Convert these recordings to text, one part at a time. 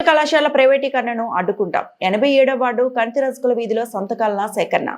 కళాశాల ప్రైవేటీకరణను అడ్డుకుంటాం. ఎనభై ఏడో వార్డు కంతిరసుకుల వీధిలో సంతకాలన సేకరణ.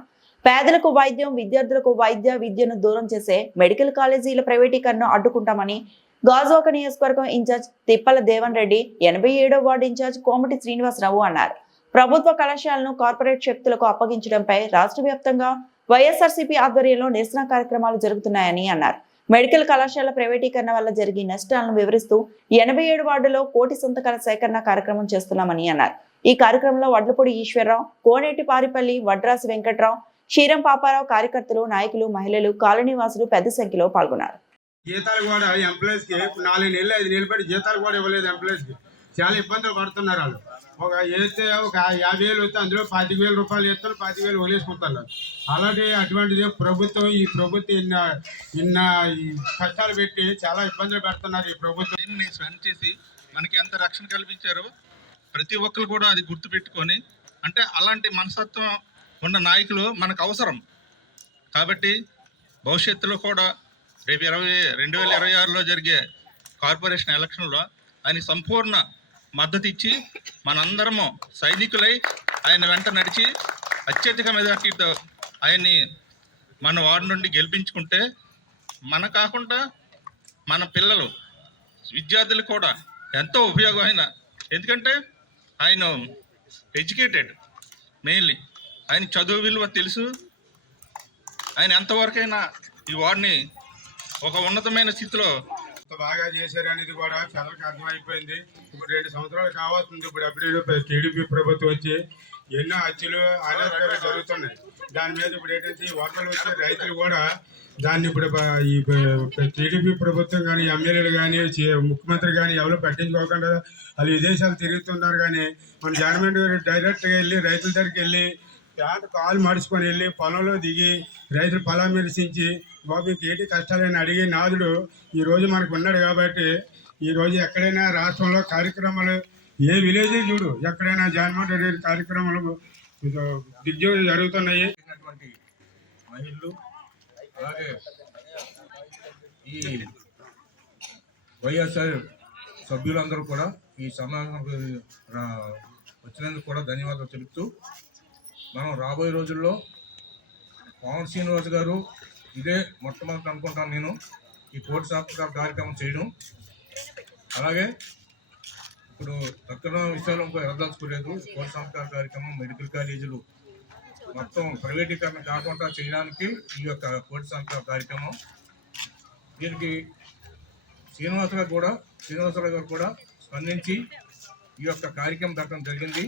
పేదలకు వైద్యం విద్యార్థులకు వైద్య విద్యను దూరం చేసే మెడికల్ కాలేజీల ప్రైవేటీకరణను అడ్డుకుంటామని గాజువాక నియోజకవర్గం ఇన్ఛార్జ్ తిప్పల దేవన్ రెడ్డి ఎనభై ఏడో వార్డు ఇన్ఛార్జ్ కోమటి శ్రీనివాసరావు అన్నారు. ప్రభుత్వ కళాశాలను కార్పొరేట్ శక్తులకు అప్పగించడంపై రాష్ట్ర వ్యాప్తంగా వైఎస్ఆర్సీపీ ఆధ్వర్యంలో నిరసన కార్యక్రమాలు జరుగుతున్నాయని అన్నారు. మెడికల్ కళాశాల ప్రైవేటీకరణ వల్ల జరిగే నష్టాలను వివరిస్తూ ఎనభై ఏడు వార్డులో కోటి సంతకాల సేకరణ కార్యక్రమం చేస్తున్నామని అన్నారు. ఈ కార్యక్రమంలో వడ్లపూడి ఈశ్వరరావు కోనేటి పారిపల్లి వడ్రాసి వెంకట్రావు క్షీరం పాపారావు కార్యకర్తలు నాయకులు మహిళలు కాలనీవాసులు పెద్ద సంఖ్యలో పాల్గొన్నారు. జీతాలు కూడా ఎంప్లాయీస్కి నాలుగు నెలలు ఐదు నెలలు పెట్టి జీతాలు కూడా ఇవ్వలేదు ఎంప్లాయీస్కి. చాలా ఇబ్బందులు పడుతున్నారు వాళ్ళు. ఒక వేస్తే ఒక యాభై వేలు వస్తే అందులో పాతిక వేల రూపాయలు ఇస్తారు పాతిక వేలు వదిలేసుకుంటారు అలాంటి అటువంటిది ప్రభుత్వం ఈ ప్రభుత్వం ఇన్న ఇన్న ఈ కష్టాలు పెట్టి చాలా ఇబ్బందులు పెడుతున్నారు ఈ ప్రభుత్వం. దీన్ని చేసి మనకి ఎంత రక్షణ కల్పించారో ప్రతి ఒక్కరు కూడా అది గుర్తుపెట్టుకొని అంటే అలాంటి మనసత్వం ఉన్న నాయకులు మనకు అవసరం. కాబట్టి భవిష్యత్తులో కూడా రేపు ఇరవై రెండు వేల ఇరవై ఆరులో జరిగే కార్పొరేషన్ ఎలక్షన్లో ఆయన సంపూర్ణ మద్దతు ఇచ్చి మనందరము సైనికులై ఆయన వెంట నడిచి అత్యధిక మెజార్టీతో ఆయన్ని మన వార్డు నుండి గెలిపించుకుంటే మన కాకుండా మన పిల్లలు విద్యార్థులు కూడా ఎంతో ఉపయోగమైన ఎందుకంటే ఆయన ఎడ్యుకేటెడ్ మెయిన్లీ. ఆయన చదువు విలువ తెలుసు. ఆయన ఎంతవరకైనా ఈ వార్డుని ఒక ఉన్నతమైన స్థితిలో ఎంత బాగా చేశారనేది కూడా ప్రజలకు అర్థమైపోయింది. ఇప్పుడు రెండు సంవత్సరాలు కావాల్సింది ఇప్పుడు అప్పుడు టీడీపీ ప్రభుత్వం వచ్చి ఎన్నో హత్యలు అనాథాలు జరుగుతున్నాయి. దాని మీద ఇప్పుడు ఏంటంటే ఈ వరదలు వచ్చే రైతులు కూడా దాన్ని ఇప్పుడు ఈ టీడీపీ ప్రభుత్వం కానీ ఎమ్మెల్యేలు కానీ ముఖ్యమంత్రి కానీ ఎవరు పట్టించుకోకుండా వాళ్ళు విదేశాలు తిరుగుతున్నారు కానీ మన గవర్నమెంట్ డైరెక్ట్గా వెళ్ళి రైతుల దగ్గరికి వెళ్ళి ప్యాంట్ కాలు మడుచుకొని వెళ్ళి పొలంలో దిగి రైతులు పొలం మెరిసించి బాబు మీకు ఏంటి కష్టాలని అడిగి నాదుడు ఈరోజు మనకు ఉన్నాడు కాబట్టి ఈరోజు ఎక్కడైనా రాష్ట్రంలో కార్యక్రమాలు ఏ విలేజ్ చూడు ఎక్కడైనా జగన్మోహన్ రెడ్డి కార్యక్రమాలు ఇది జరుగుతున్నాయి. మహిళలు అలాగే ఈ వైఎస్ఆర్ సభ్యులందరూ కూడా ఈ సమావేశంకు రా- వచ్చినందుకు కూడా ధన్యవాదాలు తెలుపుతూ మనం రాబోయే రోజుల్లో పవన్ శ్రీనివాస్ గారు ఇదే మొట్టమొదటి అనుకుంటాను నేను. ఈ కోటి సాంస్కృతిక కార్యక్రమం చేయడం. అలాగే ఇప్పుడు తక్కువ విషయాలు ఇంకా ఎరదలుచుకోలేదు కోటి సంస్కార కార్యక్రమం మెడికల్ కాలేజీలు మొత్తం ప్రైవేటీకరణ కాకుండా చేయడానికి ఈ యొక్క కోటి సంఖ్య కార్యక్రమం. దీనికి శ్రీనివాసరావు కూడా శ్రీనివాసరావు గారు కూడా స్పందించి ఈ యొక్క కార్యక్రమం పెట్టడం జరిగింది.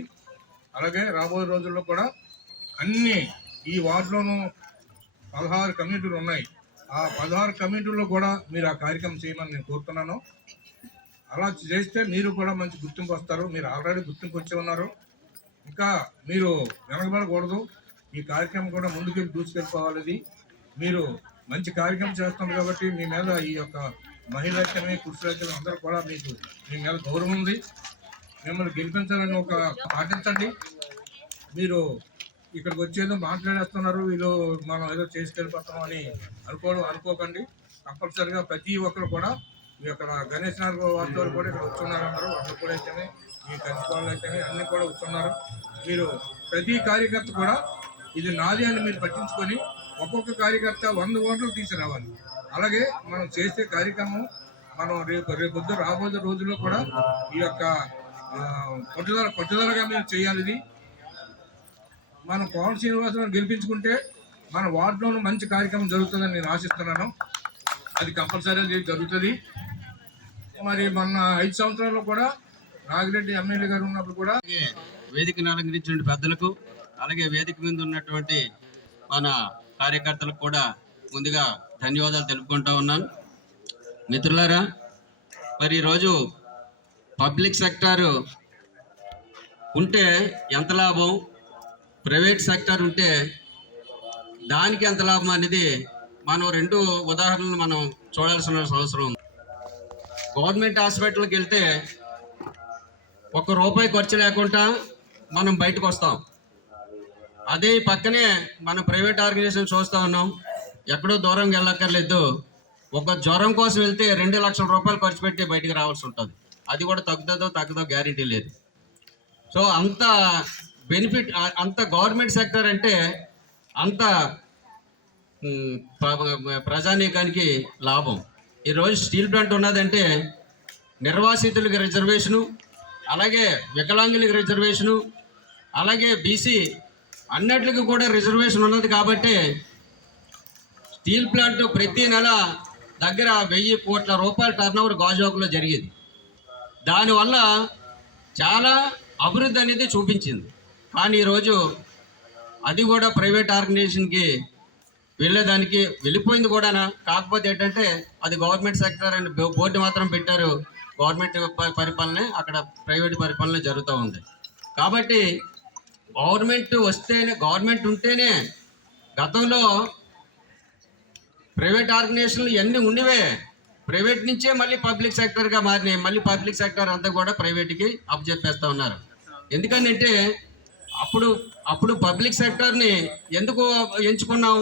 అలాగే రాబోయే రోజుల్లో కూడా అన్ని ఈ వార్డులోనూ పదహారు కమిటీలు ఉన్నాయి. ఆ పదహారు కమిటీల్లో కూడా మీరు ఆ కార్యక్రమం చేయమని నేను కోరుతున్నాను. అలా చేస్తే మీరు కూడా మంచి గుర్తింపు వస్తారు. మీరు ఆల్రెడీ గుర్తింపు వచ్చి ఉన్నారు. ఇంకా మీరు వెనకబడకూడదు. ఈ కార్యక్రమం కూడా ముందుకు దూసుకెళ్ళిపోవాలి మీరు మంచి కార్యక్రమం చేస్తున్నారు కాబట్టి మీ మీద ఈ యొక్క మహిళలైతేనే పురుషులైతేనే అందరూ కూడా మీకు మీ మీద గౌరవం ఉంది. మిమ్మల్ని గెలిపించాలని ఒక పాటించండి మీరు ఇక్కడికి వచ్చేదో మాట్లాడేస్తున్నారు వీళ్ళు మనం ఏదో చేసుకెళ్ళిపోతాం అని అనుకోవడం అనుకోకండి. కంపల్సరిగా ప్రతి ఒక్కరు కూడా ఈ యొక్క గణేష్ నగర్ వారితో కూడా ఇక్కడ వచ్చున్నారు అన్నారు వాళ్ళు కూడా అయితేనే ఈ కలిసిపోవాలి అయితేనే అన్ని కూడా వచ్చున్నారు మీరు ప్రతి కార్యకర్త కూడా ఇది నాది అని మీరు పట్టించుకొని ఒక్కొక్క కార్యకర్త వంద ఓట్లు తీసుకురావాలి. అలాగే మనం చేసే కార్యక్రమం మనం రేపు రేపు పొద్దు రాబోయే రోజుల్లో కూడా ఈ యొక్క పట్టుదల పట్టుదలగా మేము చేయాలి. ఇది మనం పవన్ శ్రీనివాసరావు గెలిపించుకుంటే మన వార్డులోనూ మంచి కార్యక్రమం జరుగుతుందని నేను ఆశిస్తున్నాను. అది కంపల్సరీ జరుగుతుంది. మరి మొన్న ఐదు సంవత్సరాల్లో కూడా నాగిరెడ్డి ఎమ్మెల్యే గారు ఉన్నప్పుడు కూడా వేదికను అలంకరించిన పెద్దలకు అలాగే వేదిక మీద ఉన్నటువంటి మన కార్యకర్తలకు కూడా ముందుగా ధన్యవాదాలు తెలుపుకుంటా ఉన్నాను. మిత్రులారా మరి ఈరోజు పబ్లిక్ సెక్టారు ఉంటే ఎంత లాభం? ప్రైవేట్ సెక్టర్ ఉంటే దానికి ఎంత లాభం అనేది మనం రెండు ఉదాహరణలు మనం చూడాల్సిన అవసరం ఉంది. గవర్నమెంట్ హాస్పిటల్కి వెళ్తే ఒక్క రూపాయి ఖర్చు లేకుండా మనం బయటకు వస్తాం. అదే పక్కనే మన ప్రైవేట్ ఆర్గనైజేషన్ చూస్తూ ఉన్నాం. ఎక్కడో దూరం వెళ్ళక్కర్లేదు. ఒక జ్వరం కోసం వెళ్తే రెండు లక్షల రూపాయలు ఖర్చు పెట్టి బయటికి రావాల్సి ఉంటుంది. అది కూడా తగ్గుతుందో తగ్గదో గ్యారంటీ లేదు. సో అంత బెనిఫిట్ అంత గవర్నమెంట్ సెక్టర్ అంటే అంత ప్రజానీకానికి లాభం. ఈరోజు స్టీల్ ప్లాంట్ ఉన్నదంటే నిర్వాసితులకి రిజర్వేషను అలాగే వికలాంగులకి రిజర్వేషను అలాగే బీసీ అన్నిటికి కూడా రిజర్వేషన్ ఉన్నది కాబట్టి స్టీల్ ప్లాంట్ ప్రతి నెల దగ్గర వెయ్యి కోట్ల రూపాయల టర్నోవర్ గాజువాకలో జరిగేది. దానివల్ల చాలా అభివృద్ధి అనేది చూపించింది. కానీ ఈరోజు అది కూడా ప్రైవేట్ ఆర్గనైజేషన్కి వెళ్ళేదానికి వెళ్ళిపోయింది కూడానా? కాకపోతే ఏంటంటే అది గవర్నమెంట్ సెక్టర్ అని బోర్డు మాత్రం పెట్టారు. గవర్నమెంట్ పరిపాలనే అక్కడ ప్రైవేట్ పరిపాలన జరుగుతూ ఉంది. కాబట్టి గవర్నమెంట్ వస్తేనే గవర్నమెంట్ ఉంటేనే గతంలో ప్రైవేట్ ఆర్గనైజేషన్లు ఇవన్నీ ఉండివే ప్రైవేట్ నుంచే మళ్ళీ పబ్లిక్ సెక్టర్గా మారినాయి. మళ్ళీ పబ్లిక్ సెక్టర్ అంతా కూడా ప్రైవేట్కి అప్పచెప్పేస్తా ఉన్నారు. ఎందుకంటే అప్పుడు అప్పుడు పబ్లిక్ సెక్టర్ని ఎందుకు ఎంచుకున్నాం